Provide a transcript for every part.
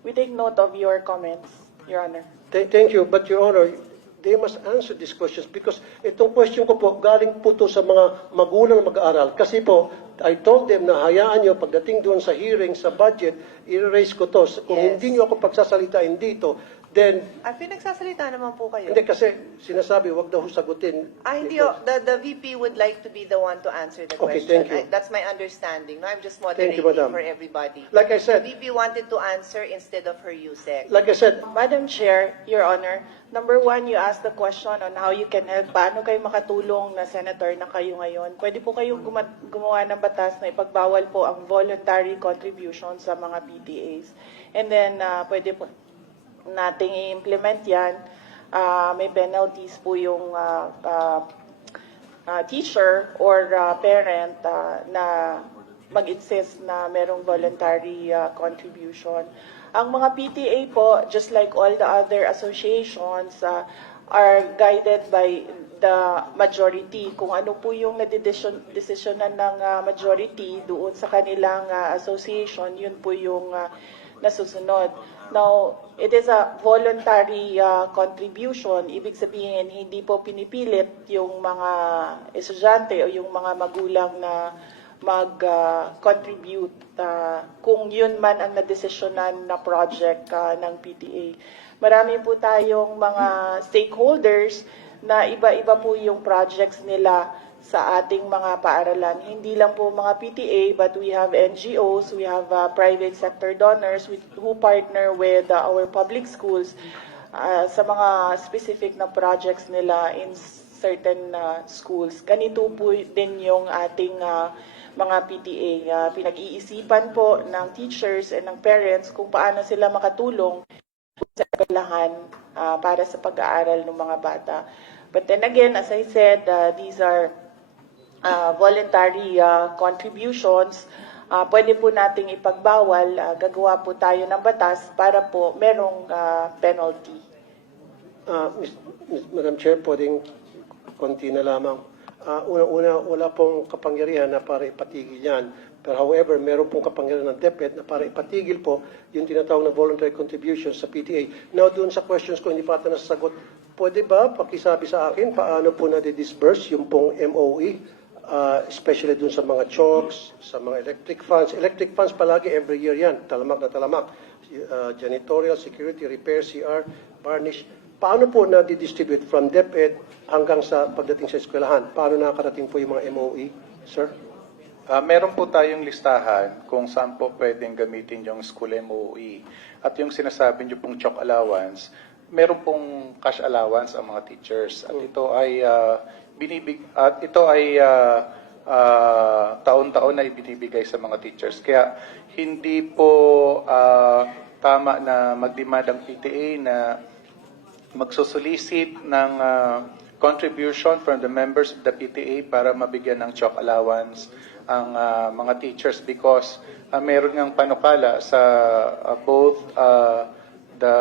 We take note of your comments, Your Honor. Th- Thank you, but Your Honor, they must answer these questions because itong question ko po, galing po to sa mga magulang na mag-aaral. Kasi po, I told them na hayaan nyo pagdating doon sa hearing, sa budget, i-raise ko to. Kung Yes. hindi nyo ako pagsasalitain dito, then, Ah, pinagsasalita naman po kayo. hindi kasi sinasabi, wag daw sagutin. Ah, hindi oh, the, the VP would like to be the one to answer the Okay, question. thank you. I- That's my understanding. No, I'm just Thank you, moderating Madam. for everybody. Like I The said, VP wanted to answer instead of her USEC. like I said, Madam Chair, Your Honor, number one, you asked the question on how you can help. Paano kayo makatulong na senator na kayo ngayon? Pwede po kayong guma- gumawa ng batas na ipagbawal po ang voluntary contribution sa mga PTAs. And then, uh, pwede po nating i-implement yan. Ah, may penalties po yung ah, ah, ah, teacher or ah, parent ah, na mag-insist na merong voluntary ah, contribution. Ang mga PTA po, just like all the other associations, ah, are guided by the majority. Kung ano po yung nadidesisyonan ng ah, majority doon sa kanilang ah, association, yun po yung ah, nasusunod. Now, it is a voluntary uh, contribution. Ibig sabihin, hindi po pinipilit yung mga estudyante o yung mga magulang na mag-contribute uh, kung yun man ang nadesisyonan na project uh, ng PTA. Marami po tayong mga stakeholders na iba-iba po yung projects nila sa ating mga paaralan. Hindi lang po mga PTA, but we have NGOs, we have uh, private sector donors with, who partner with uh, our public schools uh, sa mga specific na projects nila in certain uh, schools. Ganito po din yung ating uh, mga PTA. Uh, pinag-iisipan po ng teachers and ng parents kung paano sila makatulong sa eskwelahan ah, para sa pag-aaral ng mga bata. But then again, as I said, uh, these are uh, voluntary uh, contributions. Uh, pwede po nating ipagbawal, uh, gagawa po tayo ng batas para po merong uh, penalty. uh, Ms. Ms. Madam Chair, pwedeng konti na lamang. Uh, Una-una, wala pong kapangyarihan na para ipatigil yan. Pero however, meron pong kapangyarihan ng DepEd na para ipatigil po yung tinatawag na voluntary contributions sa PTA. Now, doon sa questions ko, hindi pa ata nasasagot. Pwede ba pakisabi sa akin paano po na-disburse yung pong MOE? uh, especially dun sa mga chokes, sa mga electric funds. Electric funds palagi every year yan, talamak na talamak. Uh, janitorial, security, repair, CR, varnish. Paano po na-distribute from DepEd hanggang sa pagdating sa eskwelahan? Paano nakakarating po yung mga MOE, sir? Ah, meron po tayong listahan kung saan po pwedeng gamitin yung school MOE. At yung sinasabi niyo pong chalk allowance, meron pong cash allowance ang mga teachers. At ito ay ah, binibig at ito ay ah, ah, taon-taon na ibinibigay sa mga teachers. Kaya hindi po ah, tama na magdemand ang PTA na magsusolicit ng ah, contribution from the members of the PTA para mabigyan ng chalk allowance ang ah, mga teachers because ah, meron ngang panukala sa ah, both ah, the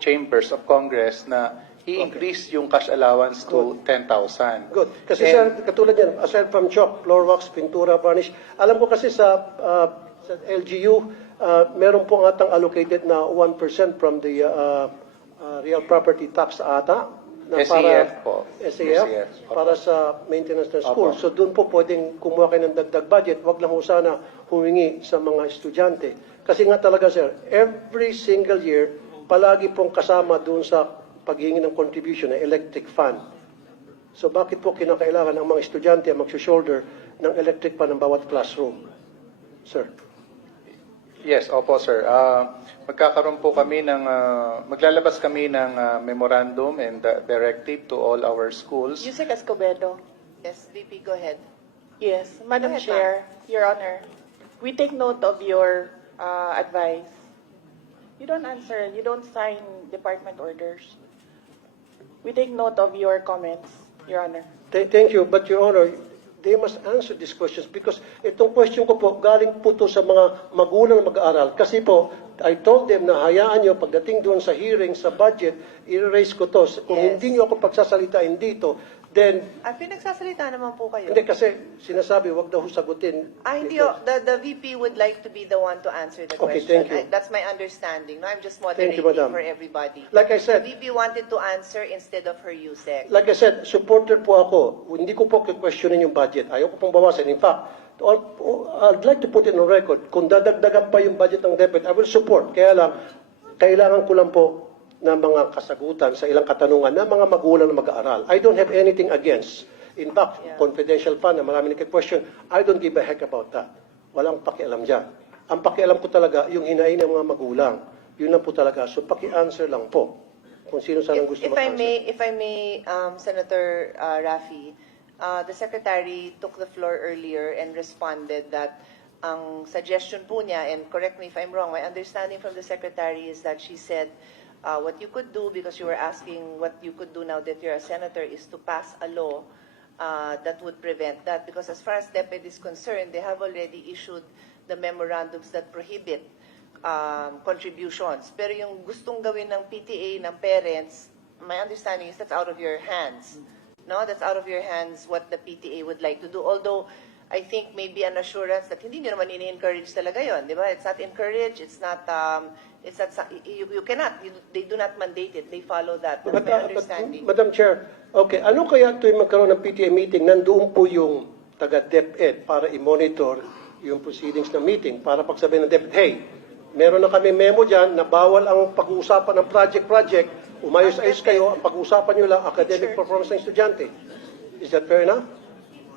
chambers of Congress na i-increase yung cash allowance to 10,000. Good. Kasi And- sir, katulad yan, aside from chalk, floor wax, pintura, varnish, alam ko kasi sa, uh, sa LGU, uh, meron pong atang allocated na 1% from the uh, uh, real property tax ata. Na SAF po. SAF, para sa maintenance ng school. Opo. So doon po pwedeng kumuha kayo ng dagdag budget. Wag lang ho sana humingi sa mga estudyante. Kasi nga talaga sir, every single year, palagi pong kasama doon sa paghingi ng contribution ng electric fund. So bakit po kinakailangan ng mga estudyante ang magsushoulder ng electric pan ng bawat classroom? Sir. Yes, opo sir. Ah, magkakaroon po kami ng, ah, maglalabas kami ng ah, memorandum and ah, directive to all our schools. Yusek Escobedo. Yes, VP, go ahead. Yes, Madam ahead, Chair, Your Honor, we take note of your uh, advice. You don't answer, you don't sign department orders. We take note of your comments, Your Honor. Th- Thank you, but Your Honor, they must answer these questions because itong question ko po, galing po to sa mga magulang mag-aaral. Kasi po, I told them na hayaan nyo pagdating doon sa hearing, sa budget, i-raise ko to. Kung Yes. hindi nyo ako pagsasalitain dito, then, Ah, pinagsasalita naman po kayo. hindi kasi sinasabi, wag daw sagutin. Ah, hindi oh, the, the VP would like to be the one to answer the Okay, question. thank you. I- That's my understanding. No, I'm just Thank moderating you, madam. for everybody. Like I said- The VP wanted to answer instead of her USEC. Like I said, supporter po ako. Hindi ko po questionin yung budget. Ayaw ko pong bawasan. In fact, all- I'd like to put it on record. Kung dadagdagan pa yung budget ng DepEd, I will support. Kaya lang, kailangan ko lang po ng mga kasagutan sa ilang katanungan ng mga magulang na mag-aaral. I don't have anything against. In fact, Yeah. confidential fund na marami nagka-question, I don't give a heck about that. Walang pakialam dyan. Ang pakialam ko talaga, yung hinain ng mga magulang. Yun lang po talaga. So, paki-answer lang po. Kung sino sanang gusto if I mag-answer. may, if I may, um, Senator uh, Rafi, uh, the Secretary took the floor earlier and responded that ang suggestion po niya, and correct me if I'm wrong, my understanding from the Secretary is that she said, uh, what you could do, because you were asking what you could do now that you're a senator, is to pass a law uh, that would prevent that. Because as far as DepEd is concerned, they have already issued the memorandums that prohibit um, contributions. Pero yung gustong gawin ng PTA, ng parents, my understanding is that's out of your hands. No, that's out of your hands what the PTA would like to do. Although, I think maybe an assurance that hindi nyo naman ini-encourage talaga yon, di ba? It's not encouraged, it's not, um, it's not, you, you cannot, you, they do not mandate it, they follow that. That's But, my uh, but, understanding. Madam Chair, okay, ano kaya tuwing magkaroon ng PTA meeting, nandoon po yung taga-DepEd para i-monitor yung proceedings ng meeting, para pagsabihin ng DepEd, hey, meron na kami memo dyan na bawal ang pag-uusapan ng project-project, umayos-ayos kayo, ang pag-uusapan nyo lang academic performance ng estudyante. Is that fair enough?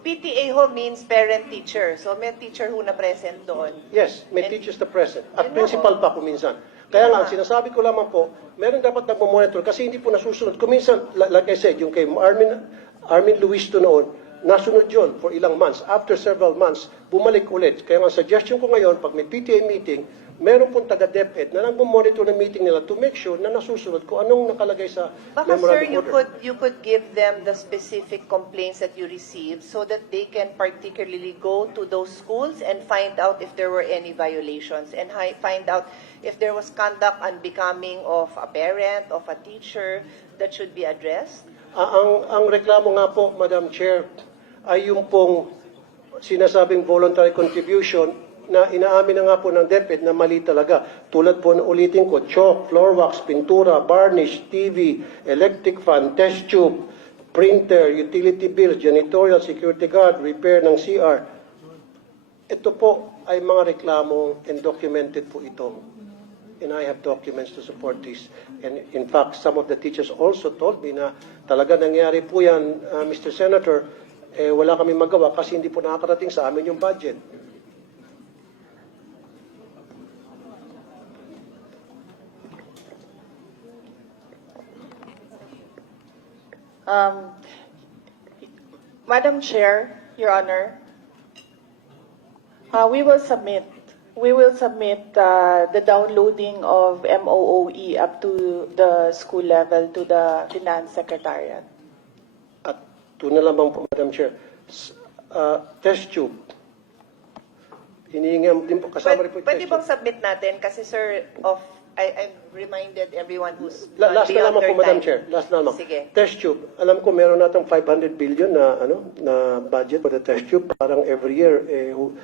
PTA ho means parent-teacher. So may teacher ho na present doon. Yes, may And- teachers na present. At Yun principal pa kuminsan. Kaya nga, nga. sinasabi ko lamang po, meron dapat nagmo-monitor kasi hindi po nasusunod. Kuminsan, li- like I said, yung kay Armin, Armin Luis to noon, nasunod yon for ilang months. After several months, bumalik ulit. Kaya nga, suggestion ko ngayon, pag may PTA meeting, meron pong taga-DepEd na nagmo-monitor ng meeting nila to make sure na nasusunod kung anong nakalagay sa Baka sir, memorandum you order. could, you could give them the specific complaints that you received so that they can particularly go to those schools and find out if there were any violations and hi- find out if there was conduct unbecoming of a parent, of a teacher that should be addressed? Ah, ang, ang reklamo nga po, Madam Chair, ay yung pong sinasabing voluntary contribution na inaamin na nga po ng DepEd na mali talaga. Tulad po na ulitin ko, chalk, floor wax, pintura, varnish, TV, electric fan, test tube, printer, utility bills, janitorial, security guard, repair ng CR. Ito po ay mga reklamo and documented po ito. And I have documents to support this. And in fact, some of the teachers also told me na talaga nangyari po yan, uh, Mr. Senator, eh, wala kami magawa kasi hindi po nakakarating sa amin yung budget. Um, Madam Chair, Your Honor, uh, we will submit, we will submit uh, the downloading of MOOE up to the school level to the Finance Secretariat. At ito na lamang po, Madam Chair, S- uh, test tube. Hinihingi din po, kasama rin po yung pwede test bang tube. submit natin? Kasi sir, of, I, I've reminded everyone who's La- uh, last na beyond lamang po, Madam time. Chair. Last na lamang. Sige. Test tube. Alam ko meron natang 500 billion na ano na budget for the test tube. Parang every year, eh, hu-